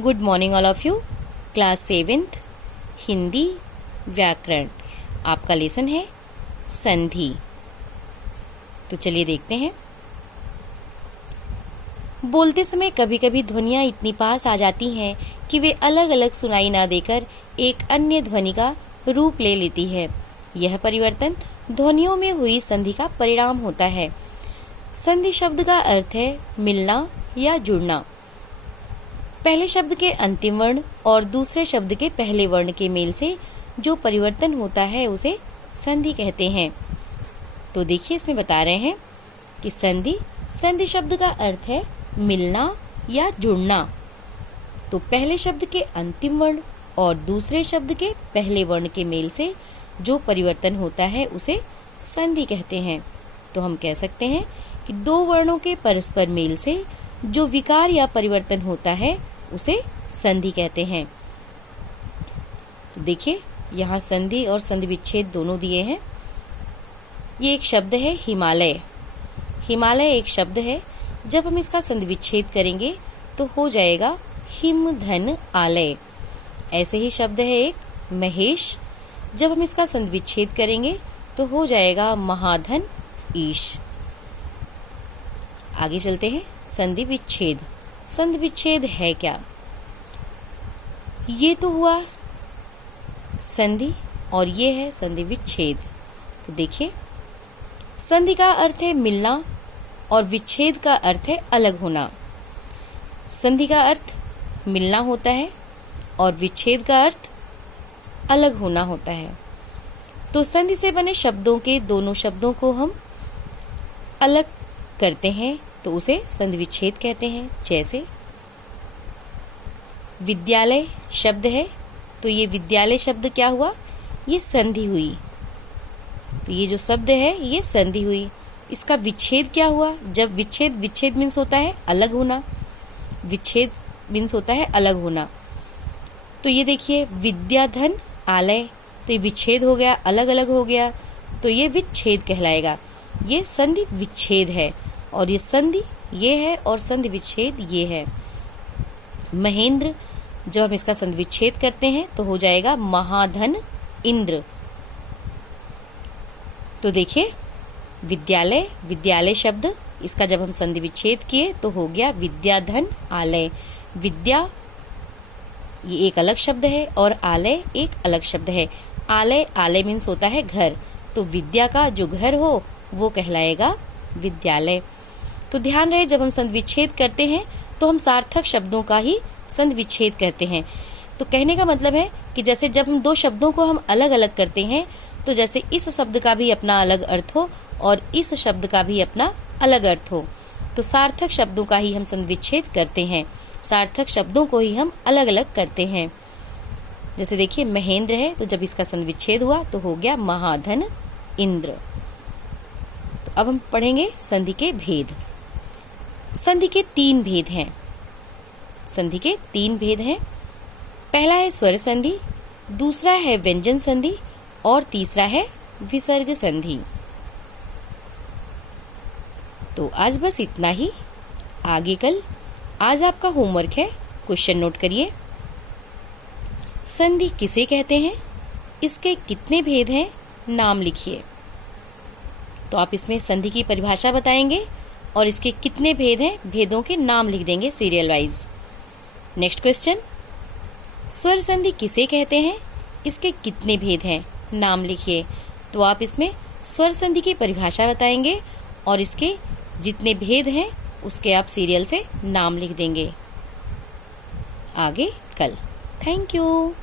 Good morning all of you. Class 7th Hindi व्याकरण, आपका lesson है संधि। तो चलिए देखते हैं। बोलते समय कभी कभी ध्वनियाँ इतनी पास आ जाती हैं कि वे अलग अलग सुनाई ना देकर एक अन्य ध्वनि का रूप ले लेती है। यह परिवर्तन ध्वनियों में हुई संधि का परिणाम होता है। संधि शब्द का अर्थ है मिलना या जुड़ना। पहले शब्द के अंतिम वर्ण और दूसरे शब्द के पहले वर्ण के मेल से जो परिवर्तन होता है उसे संधि कहते हैं। तो देखिए, इसमें बता रहे हैं कि संधि शब्द का अर्थ है मिलना या जुड़ना। तो पहले शब्द के अंतिम वर्ण और दूसरे शब्द के पहले वर्ण के मेल से जो परिवर्तन होता है उसे संधि कहते हैं। तो हम कह सकते हैं कि दो वर्णों के परस्पर मेल से जो विकार या परिवर्तन होता है उसे संधि कहते हैं। तो देखिए, यहाँ संधि और संधि विच्छेद दोनों दिए हैं। ये एक शब्द है हिमालय। हिमालय एक शब्द है। जब हम इसका संधि विच्छेद करेंगे तो हो जाएगा हिम धन आलय। ऐसे ही शब्द है एक महेश। जब हम इसका संधि विच्छेद करेंगे तो हो जाएगा महाधन ईश। आगे चलते हैं। संधि विच्छेद। संधि विच्छेद है क्या? ये तो हुआ संधि और ये है संधि विच्छेद। तो देखिए, संधि का अर्थ है मिलना और विच्छेद का अर्थ है अलग होना। संधि का अर्थ मिलना होता है और विच्छेद का अर्थ अलग होना होता है। तो संधि से बने शब्दों के दोनों शब्दों को हम अलग करते हैं तो उसे संधि विच्छेद कहते हैं। जैसे विद्यालय शब्द है, तो ये विद्यालय शब्द क्या हुआ? ये संधि हुई। तो ये जो शब्द है ये संधि हुई। इसका विच्छेद क्या हुआ? जब विच्छेद मीन्स होता है अलग होना। विच्छेद मीन्स होता है अलग होना। तो ये देखिए, विद्याधन आलय, तो ये विच्छेद हो गया, अलग अलग हो गया, तो ये विच्छेद कहलाएगा। ये संधि विच्छेद है और ये संधि ये है और संधि विच्छेद ये है। महेंद्र, जब हम इसका संधि विच्छेद करते हैं तो हो जाएगा महाधन इंद्र। तो देखिए, विद्यालय शब्द, इसका जब हम संधि विच्छेद किए तो हो गया विद्याधन आलय। विद्या ये एक अलग शब्द है और आलय एक अलग शब्द है। आलय मीन्स होता है घर, तो विद्या का जो घर हो वो कहलाएगा विद्यालय। तो ध्यान रहे, जब हम संधि विच्छेद करते हैं तो हम सार्थक शब्दों का ही संधि विच्छेद करते हैं। तो कहने का मतलब है कि जैसे जब हम दो शब्दों को हम अलग अलग करते हैं तो जैसे इस शब्द का भी अपना अलग अर्थ हो और इस शब्द का भी अपना अलग अर्थ हो, तो सार्थक शब्दों का ही हम संधि विच्छेद करते हैं। सार्थक शब्दों को ही हम अलग अलग करते हैं। जैसे देखिए, महेंद्र है, तो जब इसका संधि विच्छेद हुआ तो हो गया महाधन इंद्र। तो अब हम पढ़ेंगे संधि के भेद। संधि के तीन भेद हैं। संधि के तीन भेद हैं। पहला है स्वर संधि, दूसरा है व्यंजन संधि और तीसरा है विसर्ग संधि। तो आज बस इतना ही। आगे कल आज आपका होमवर्क है, क्वेश्चन नोट करिए। संधि किसे कहते हैं? इसके कितने भेद हैं? नाम लिखिए। तो आप इसमें संधि की परिभाषा बताएंगे और इसके कितने भेद हैं, भेदों के नाम लिख देंगे सीरियल वाइज। नेक्स्ट क्वेश्चन, स्वर संधि किसे कहते हैं? इसके कितने भेद हैं? नाम लिखिए। तो आप इसमें स्वर संधि की परिभाषा बताएंगे और इसके जितने भेद हैं उसके आप सीरियल से नाम लिख देंगे। आगे कल। Thank you.